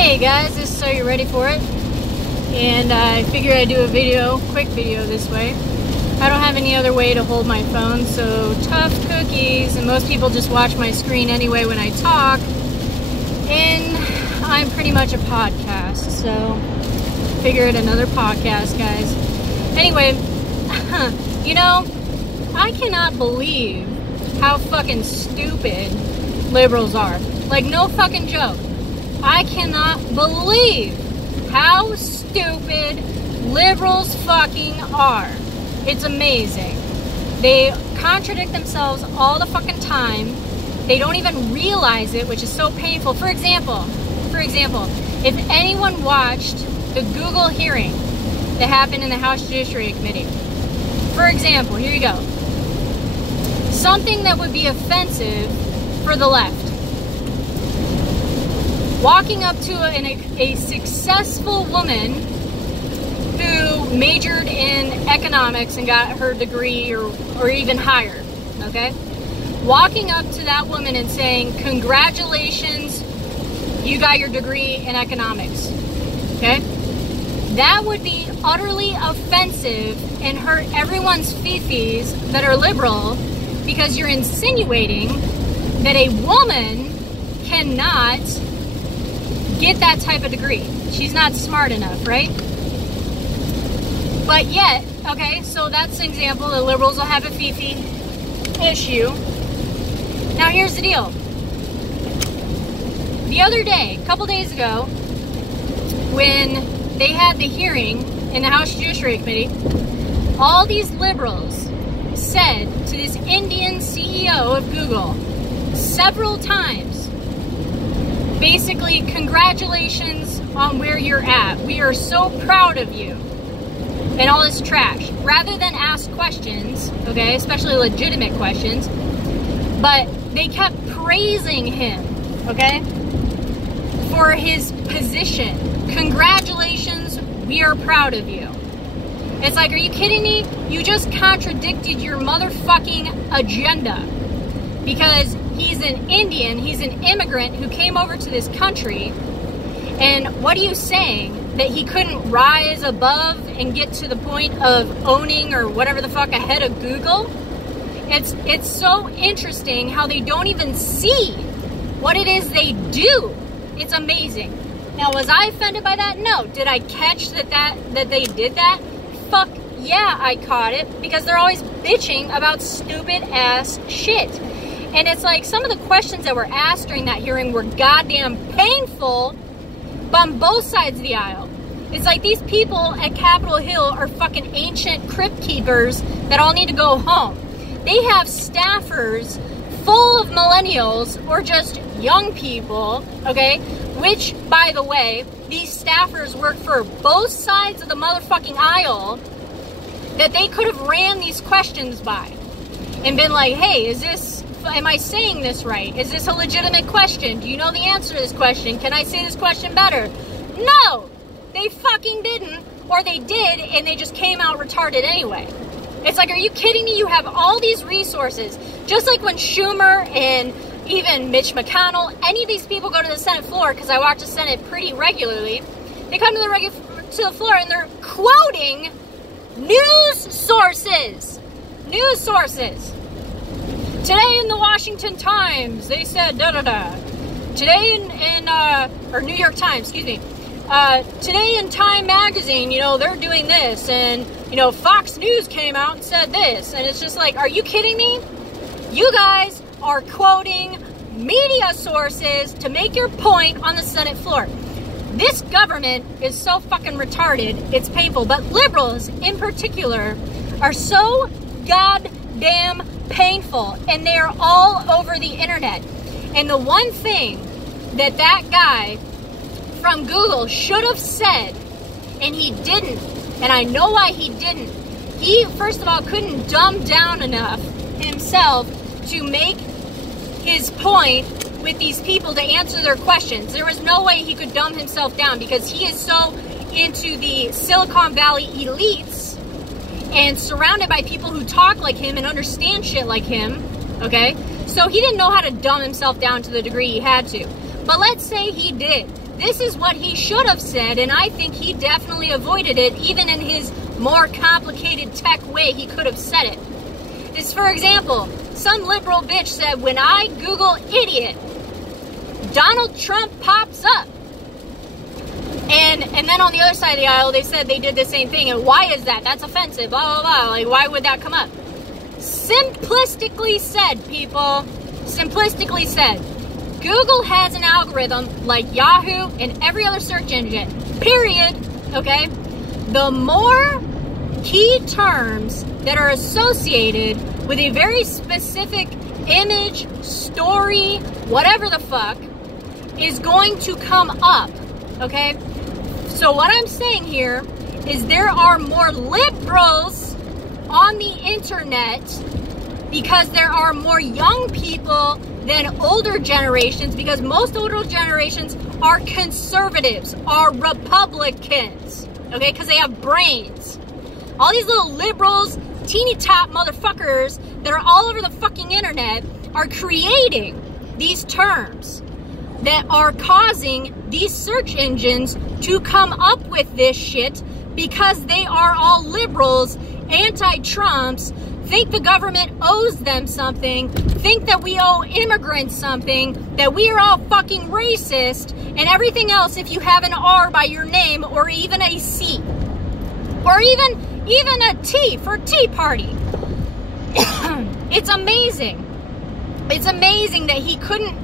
Hey guys, this is So You Ready For It? And I figured I'd do a quick video this way. I don't have any other way to hold my phone, so tough cookies, and most people just watch my screen anyway when I talk. And I'm pretty much a podcast, so figured another podcast, guys. Anyway, you know, I cannot believe how fucking stupid liberals are. Like, no fucking joke. I cannot believe how stupid liberals fucking are. It's amazing. They contradict themselves all the fucking time. They don't even realize it, which is so painful. For example, if anyone watched the Google hearing that happened in the House Judiciary Committee, for example, here you go. Something that would be offensive for the left. Walking up to a successful woman who majored in economics and got her degree or even higher, okay? Walking up to that woman and saying, congratulations, you got your degree in economics, okay? That would be utterly offensive and hurt everyone's fifis that are liberal, because you're insinuating that a woman cannot get that type of degree. She's not smart enough, right? But yet, okay, so that's an example. The liberals will have a fifi issue. Now here's the deal. The other day, a couple days ago, when they had the hearing in the House Judiciary Committee, all these liberals said to this Indian CEO of Google several times, basically, congratulations on where you're at. We are so proud of you. And all this trash. Rather than ask questions, okay, especially legitimate questions, but they kept praising him, okay, for his position. Congratulations, we are proud of you. It's like, are you kidding me? You just contradicted your motherfucking agenda. Because he's an Indian, he's an immigrant who came over to this country, and what are you saying? That he couldn't rise above and get to the point of owning or whatever the fuck ahead of Google? It's so interesting how they don't even see what it is they do. It's amazing. Now, was I offended by that? No. Did I catch that they did that? Fuck yeah, I caught it, because they're always bitching about stupid ass shit. And it's like, some of the questions that were asked during that hearing were goddamn painful, but on both sides of the aisle. It's like these people at Capitol Hill are fucking ancient crypt keepers that all need to go home. They have staffers full of millennials or just young people, okay? Which, by the way, these staffers work for both sides of the motherfucking aisle, that they could have ran these questions by and been like, hey, am I saying this right? Is this a legitimate question? Do you know the answer to this question? Can I say this question better? No! They fucking didn't, or they did, and they just came out retarded anyway. It's like, are you kidding me? You have all these resources. Just like when Schumer and even Mitch McConnell, any of these people go to the Senate floor, because I watch the Senate pretty regularly, they come to the floor and they're quoting news sources. News sources. Today in the Washington Times, they said da-da-da. Today or New York Times, excuse me. Today in Time Magazine, you know, they're doing this. And, you know, Fox News came out and said this. And it's just like, are you kidding me? You guys are quoting media sources to make your point on the Senate floor. This government is so fucking retarded, it's painful. But liberals, in particular, are so goddamn painful, and they are all over the internet. And the one thing that guy from Google should have said, and he didn't, and I know why he didn't. He, first of all, couldn't dumb down enough himself to make his point with these people to answer their questions. There was no way he could dumb himself down, because he is so into the Silicon Valley elites and surrounded by people who talk like him and understand shit like him, okay? So he didn't know how to dumb himself down to the degree he had to. But let's say he did. this is what he should have said, and I think he definitely avoided it, even in his more complicated tech way he could have said it. Is, for example, some liberal bitch said, when I Google idiot, Donald Trump pops up. And then on the other side of the aisle, they said they did the same thing. And why is that? That's offensive, blah, blah, blah. Like, why would that come up? Simplistically said, people, simplistically said, Google has an algorithm like Yahoo and every other search engine, period, okay? The more key terms that are associated with a very specific image, story, whatever the fuck, is going to come up, okay? So what I'm saying here is there are more liberals on the internet because there are more young people than older generations, because most older generations are conservatives, are Republicans, okay, because they have brains. All these little liberals, teeny top motherfuckers that are all over the fucking internet are creating these terms that are causing these search engines to come up with this shit because they are all liberals, anti-Trumps, think the government owes them something, think that we owe immigrants something, that we are all fucking racist, and everything else if you have an R by your name or even a C. Or even a T for Tea Party. It's amazing. It's amazing that he couldn't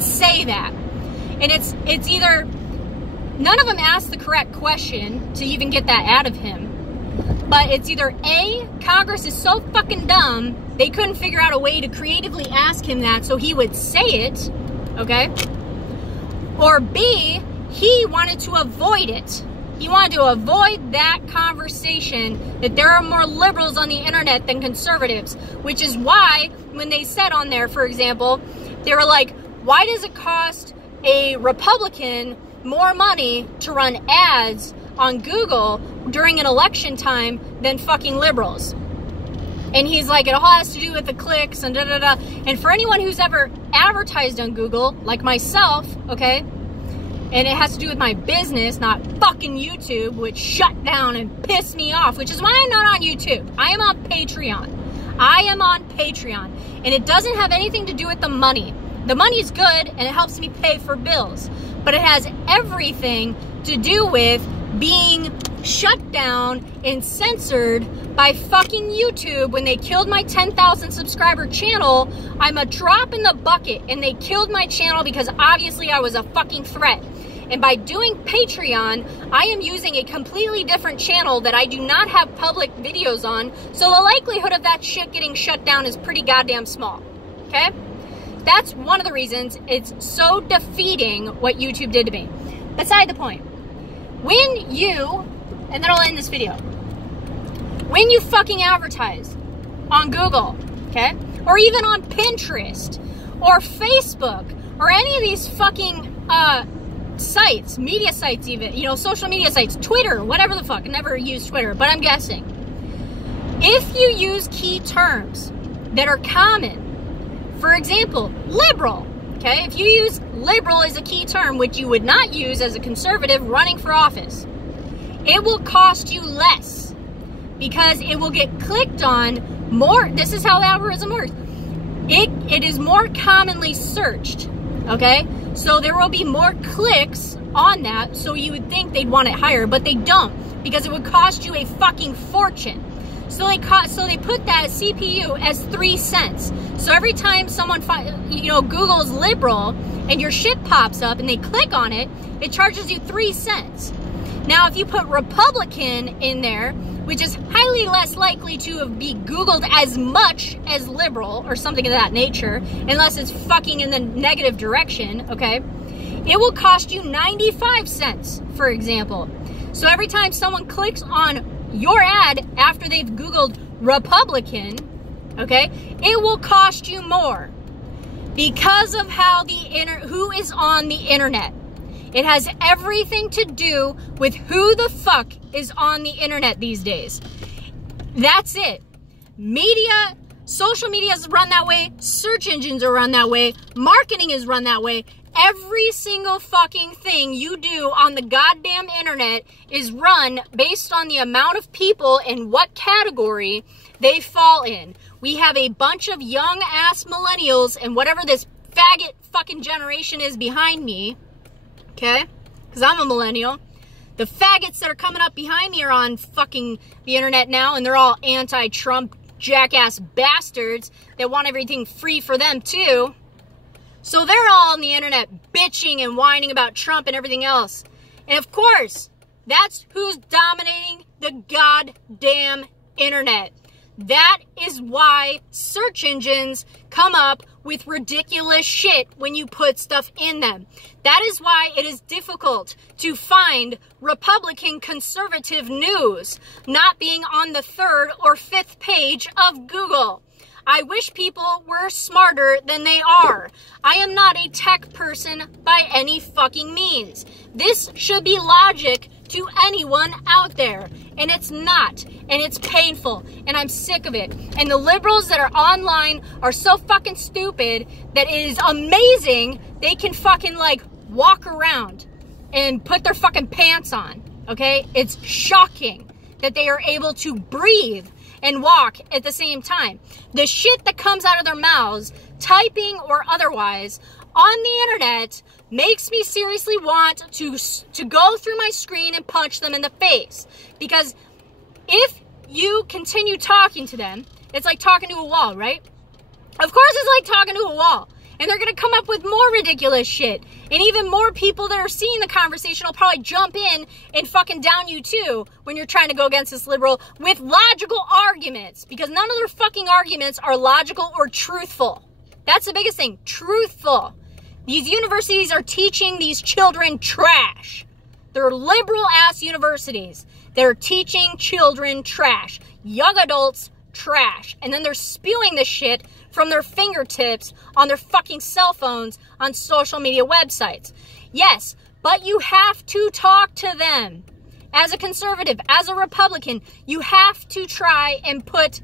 say that. And it's either none of them asked the correct question to even get that out of him. But it's either A, Congress is so fucking dumb, they couldn't figure out a way to creatively ask him that so he would say it, okay? Or B, he wanted to avoid it. He wanted to avoid that conversation that there are more liberals on the internet than conservatives, which is why when they said on there, for example, they were like, why does it cost a Republican more money to run ads on Google during an election time than fucking liberals? And he's like, it all has to do with the clicks and da-da-da. And for anyone who's ever advertised on Google, like myself, okay, and it has to do with my business, not fucking YouTube, which shut down and pissed me off, which is why I'm not on YouTube. I am on Patreon. I am on Patreon. And it doesn't have anything to do with the money. The money is good and it helps me pay for bills. But it has everything to do with being shut down and censored by fucking YouTube. When they killed my 10,000 subscriber channel, I'm a drop in the bucket, and they killed my channel because obviously I was a fucking threat. And by doing Patreon, I am using a completely different channel that I do not have public videos on, so the likelihood of that shit getting shut down is pretty goddamn small, okay? That's one of the reasons it's so defeating what YouTube did to me. Beside the point, when you, and then I'll end this video, when you fucking advertise on Google, okay, or even on Pinterest, or Facebook, or any of these fucking sites, media sites even, you know, social media sites, Twitter, whatever the fuck, I never use Twitter, but I'm guessing. If you use key terms that are common, for example, liberal, okay, if you use liberal as a key term, which you would not use as a conservative running for office, it will cost you less because it will get clicked on more. This is how the algorithm works. It is more commonly searched, okay? So there will be more clicks on that, so you would think they'd want it higher, but they don't, because it would cost you a fucking fortune. So they put that CPU as 3 cents. So every time someone Google's liberal and your shit pops up and they click on it, it charges you 3 cents. Now, if you put Republican in there, which is highly less likely to be Googled as much as liberal or something of that nature, unless it's fucking in the negative direction, okay, it will cost you 95 cents, for example. So every time someone clicks on your ad after they've Googled Republican, okay, it will cost you more because of how who is on the internet. It has everything to do with who the fuck is on the internet these days. That's it. Media, social media is run that way. Search engines are run that way. Marketing is run that way. every single fucking thing you do on the goddamn internet is run based on the amount of people and what category they fall in. We have a bunch of young-ass millennials and whatever this faggot fucking generation is behind me, okay? Because I'm a millennial. The faggots that are coming up behind me are on fucking the internet now, and they're all anti-Trump jackass bastards that want everything free for them too. So they're all on the internet bitching and whining about Trump and everything else. And of course, that's who's dominating the goddamn internet. That is why search engines come up with ridiculous shit when you put stuff in them. That is why it is difficult to find Republican conservative news not being on the 3rd or 5th page of Google. I wish people were smarter than they are. I am not a tech person by any fucking means. This should be logic to anyone out there, and it's not, and it's painful, and I'm sick of it. And the liberals that are online are so fucking stupid that it is amazing they can fucking like walk around and put their fucking pants on, okay? It's shocking that they are able to breathe and walk at the same time. The shit that comes out of their mouths, typing or otherwise, on the internet makes me seriously want to go through my screen and punch them in the face. Because if you continue talking to them, it's like talking to a wall, right? Of course it's like talking to a wall. And they're going to come up with more ridiculous shit. And even more people that are seeing the conversation will probably jump in and fucking down you too when you're trying to go against this liberal with logical arguments. Because none of their fucking arguments are logical or truthful. That's the biggest thing. Truthful. These universities are teaching these children trash. They're liberal-ass universities. They're teaching children trash. Young adults trash. And then they're spewing this shit from their fingertips on their fucking cell phones on social media websites. Yes, but you have to talk to them. As a conservative, as a Republican, you have to try and put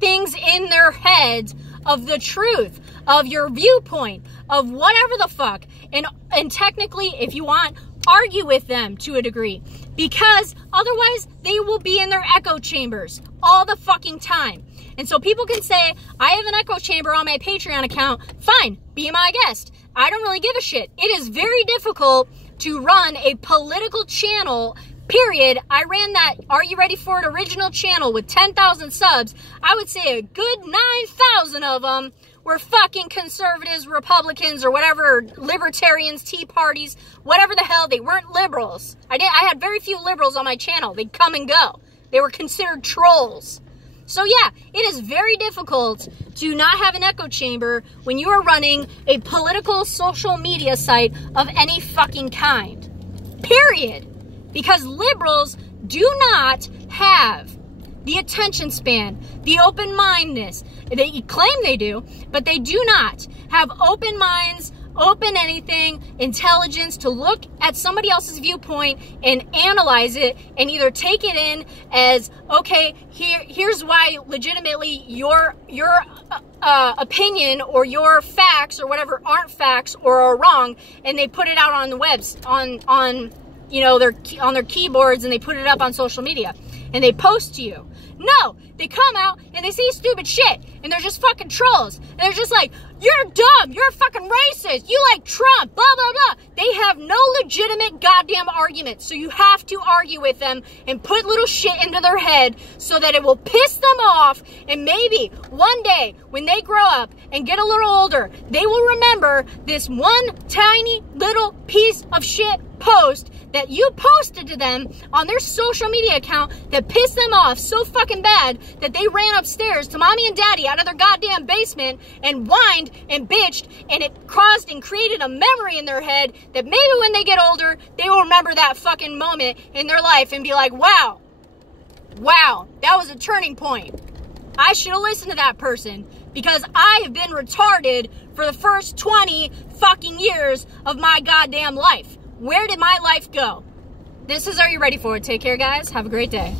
things in their heads of the truth, of your viewpoint, of whatever the fuck. And technically, if you want, argue with them to a degree. Because otherwise, they will be in their echo chambers all the fucking time. And so people can say, I have an echo chamber on my Patreon account. Fine, be my guest. I don't really give a shit. It is very difficult to run a political channel, period. I ran that Are You Ready For It original channel with 10,000 subs. I would say a good 9,000 of them were fucking conservatives, Republicans, or whatever, libertarians, Tea Parties, whatever the hell. They weren't liberals. I had very few liberals on my channel. They'd come and go. They were considered trolls. So yeah, it is very difficult to not have an echo chamber when you are running a political social media site of any fucking kind. Period. Because liberals do not have the attention span, the open-mindedness. They claim they do, but they do not have open minds, open anything, intelligence to look at somebody else's viewpoint and analyze it and either take it in as, okay, here's why legitimately your opinion or your facts or whatever aren't facts or are wrong, and they put it out on the webs, on you know, on their keyboards, and they put it up on social media and they post to you. No, they come out and they say stupid shit and they're just fucking trolls. And they're just like, you're dumb, you're fucking racist, you like Trump, blah, blah, blah. They have no legitimate goddamn argument. So you have to argue with them and put little shit into their head so that it will piss them off. And maybe one day when they grow up and get a little older, they will remember this one tiny little piece of shit post that you posted to them on their social media account that pissed them off so fucking bad that they ran upstairs to mommy and daddy out of their goddamn basement and whined and bitched, and it caused and created a memory in their head that maybe when they get older, they will remember that fucking moment in their life and be like, wow, that was a turning point. I should have listened to that person because I have been retarded for the first 20 fucking years of my goddamn life. Where did my life go? This is Are You Ready For It? Take care, guys. Have a great day.